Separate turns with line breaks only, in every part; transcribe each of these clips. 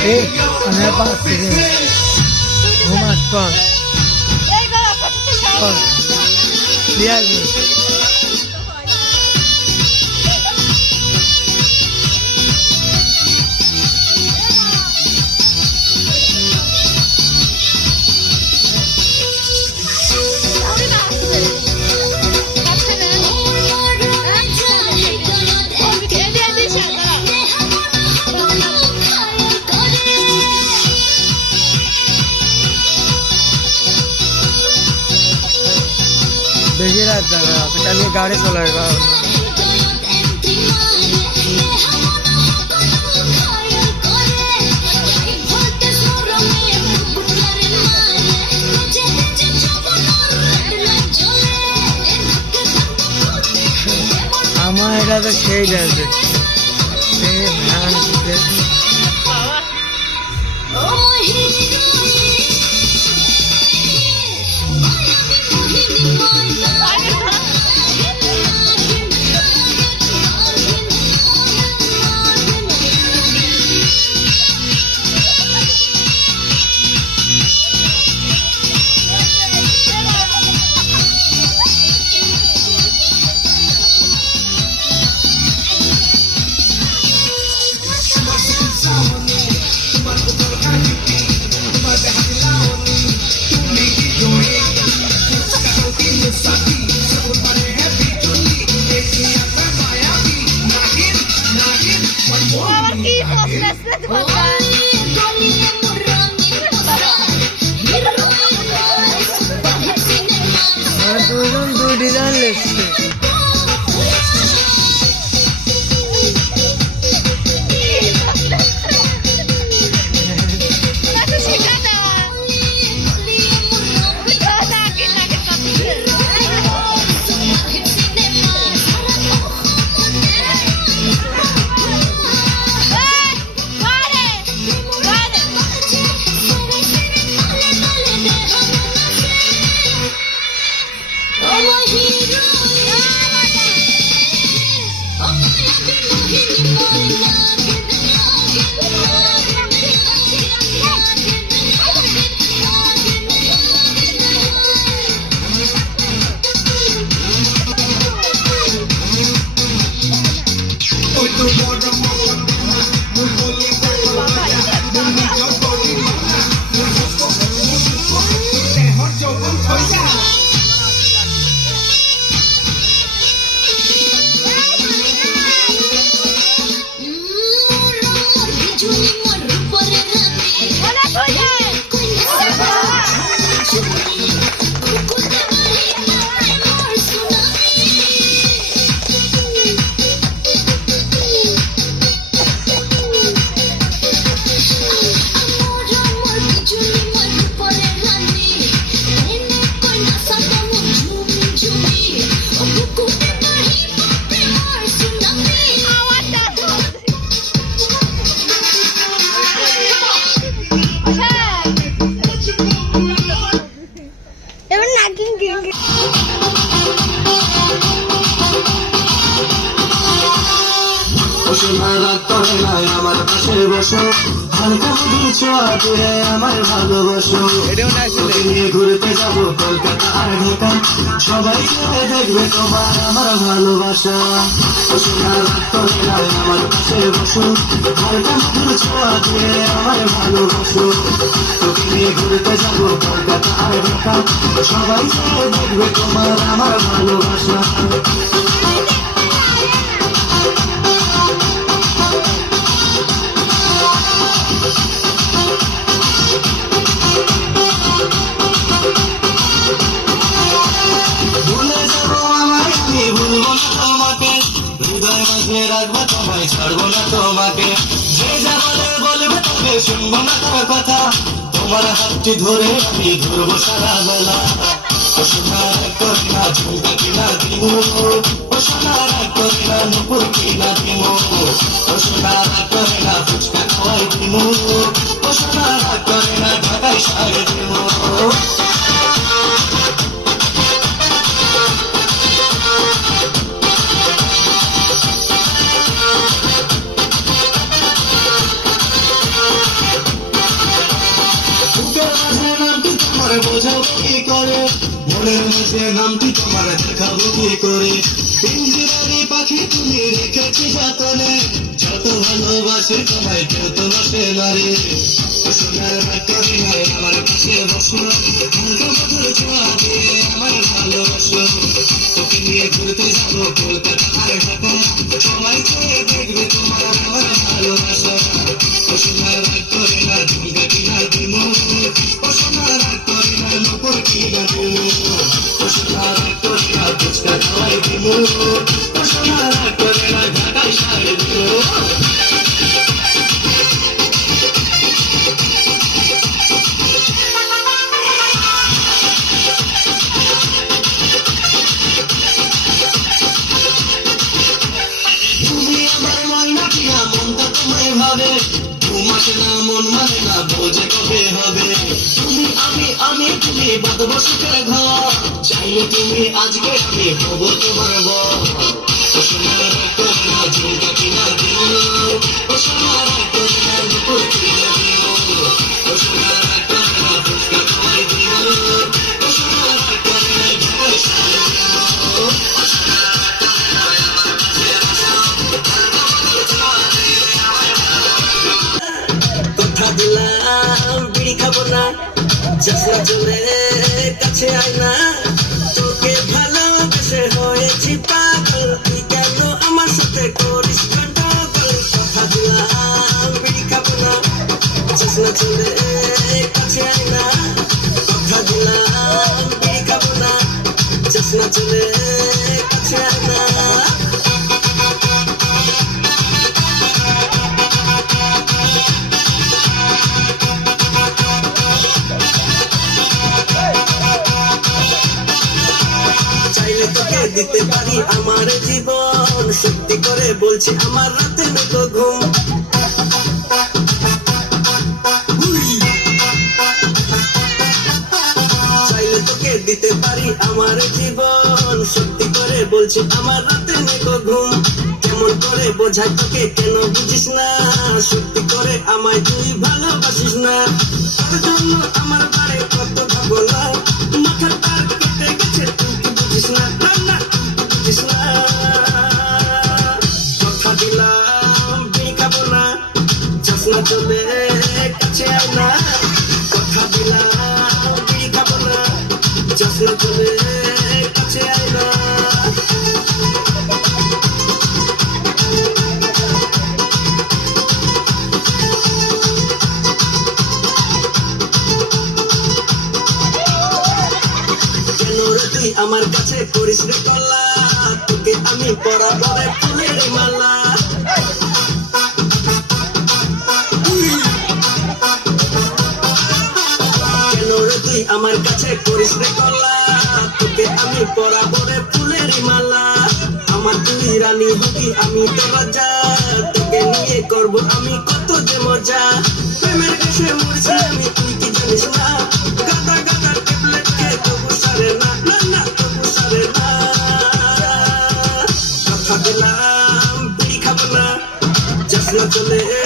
Eh, ano ba? Sige. Humas pa. Pa. Diyan. বেশি রাত যাবে কালকে গাড়ি চলে আমার এটা তো সেই যাচ্ছে
কলকাতা আর ঢাকা সবাই ছেড়ে দেখবে তোমার আমার ভালোবাসা। সোনার নাই আমার পাশে বসো, হালকা মধুর ছোঁয়া দিয়ে আমার ভালোবাসো। তোকে নিয়ে ঘুরতে যাব কলকাতা আর ঢাকা সবাই দেখবে তোমার আমার ভালোবাসা। ছাড়বো না তোমাকে। যে যা বলে বলবে তবে শুনব না তার কথা। তোমার হাতটি ধরে আমি ধরবো সারা বেলা। ও সোনার করে না ঝুমকা কিনা দিব ও করে না নুপুর কিনা দিব আমার রসনা হালকা মধুর ছোঁয়া ভাবে ঘুমাসে না, মন মানে না, বোঝে কবে হবে। তুমি আমি আমি, তুমি বাঁধবো সুখের ঘর। চাইলে তুমি আজকে আমি হব তোমার বর। সোনার কিনা
দিন খাব না। চলে কাছে আয় না। তোকে ভালোবেসে হয়েছি পাগল। তুই কেন আমার সাথে করিস গন্ডগোল? কথা দিলাম বিড়ি খাব না। যাসনা চলে কাছে আয় না। কথা দিলাম বিড়ি খাব না। যাসনা চলে বলছি, আমার রাতে নেই তো ঘুম তোকে দিতে পারি আমার জীবন। সত্যি করে বলছি, আমার রাতে নেই ঘুম। কেমন করে বোঝাই তোকে কেন বুঝিস না? সত্যি করে আমায় তুই ভালোবাসিস না? তোর জন্য আমার আমার কাছে করিস রে কল্লা তোকে আমি পরাবো রে ফুলের মালা। আমার কাছে করিস রে কল্লা তোকে আমি পরাবো রে ফুলের মালা। আমার তুই রানী হবি আমি তো রাজা, তোকে নিয়ে করব আমি কত যে মজা। প্রেমের কাছে মরছি আমি কথা না বিড়ি খাবে না? চলে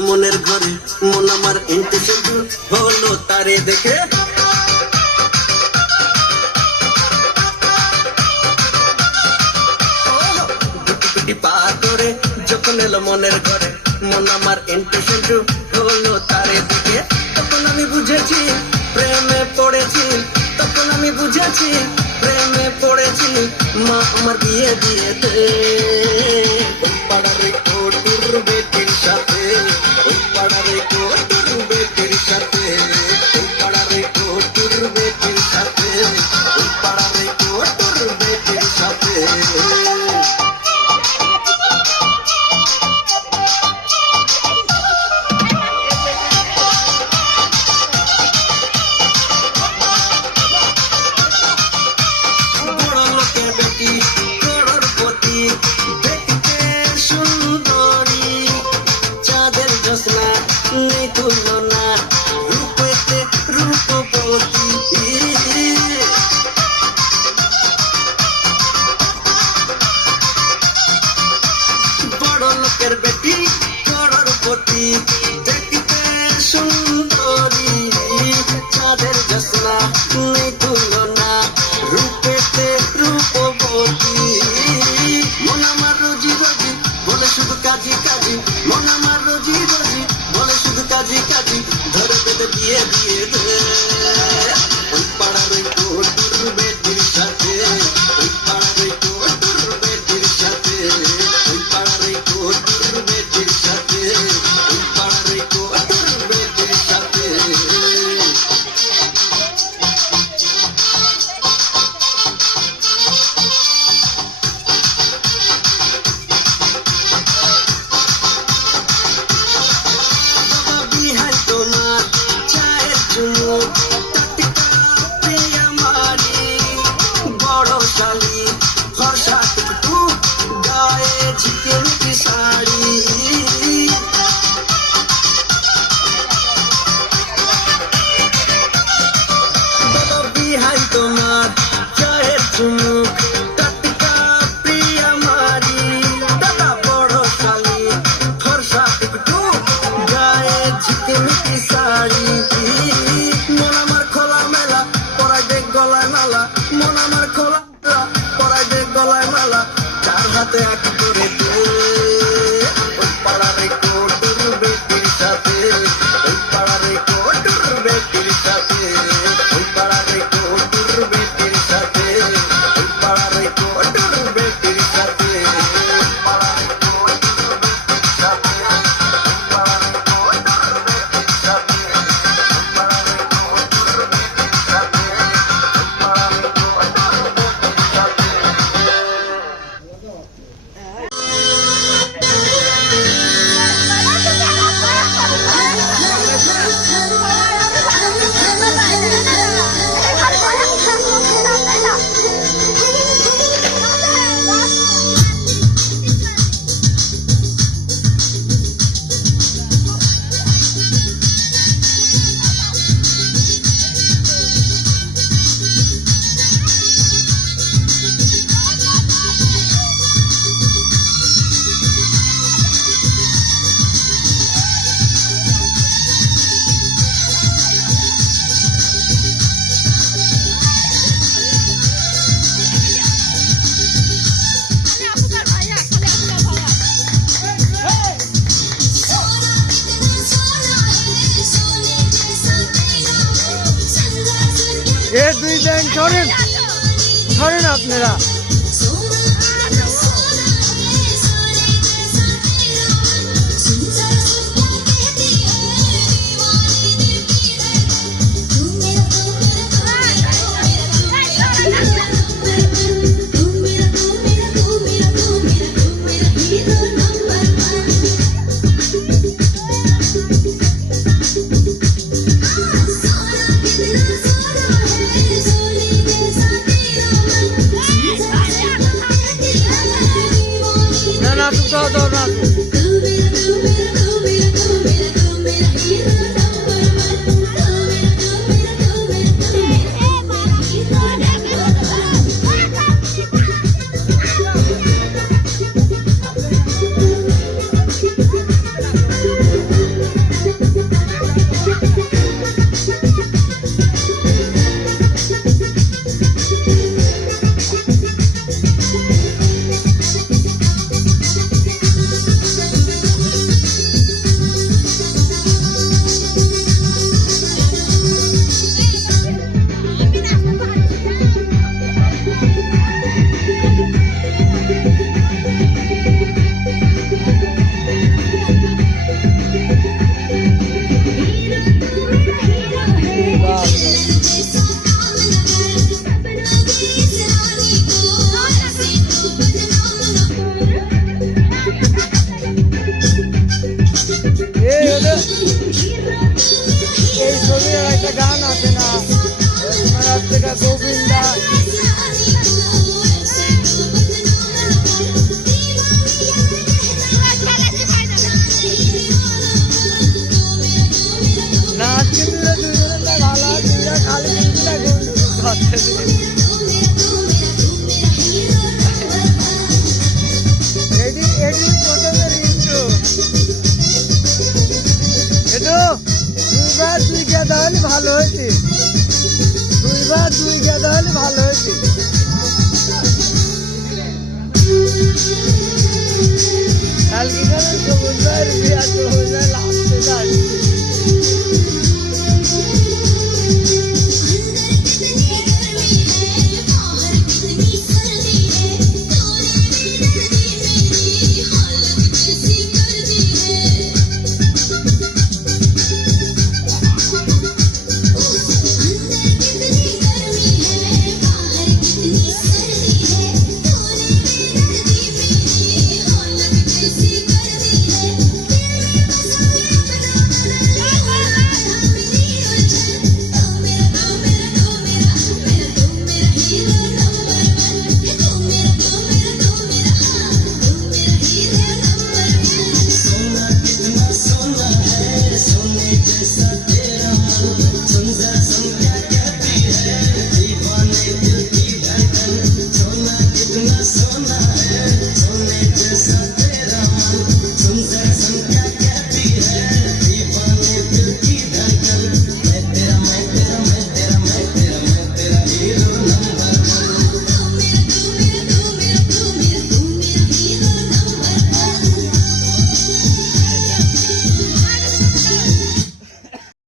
মনের ঘরে, মন আমার এন্টি শুধু হলো তারে দেখে। পা করে যখন এলো মনের ঘরে, মন আমার এন্টি শুধু হলো তারে দেখে। তখন আমি বুঝেছি, প্রেমে পড়েছি। তখন আমি বুঝেছি, প্রেমে পড়েছি। মা আমার দিয়ে দিয়ে দে
নাকের বেটি করোড়পতি আপনারা de ganas en কালকে করে সমুদ্রের বিয়া সমুদ্রের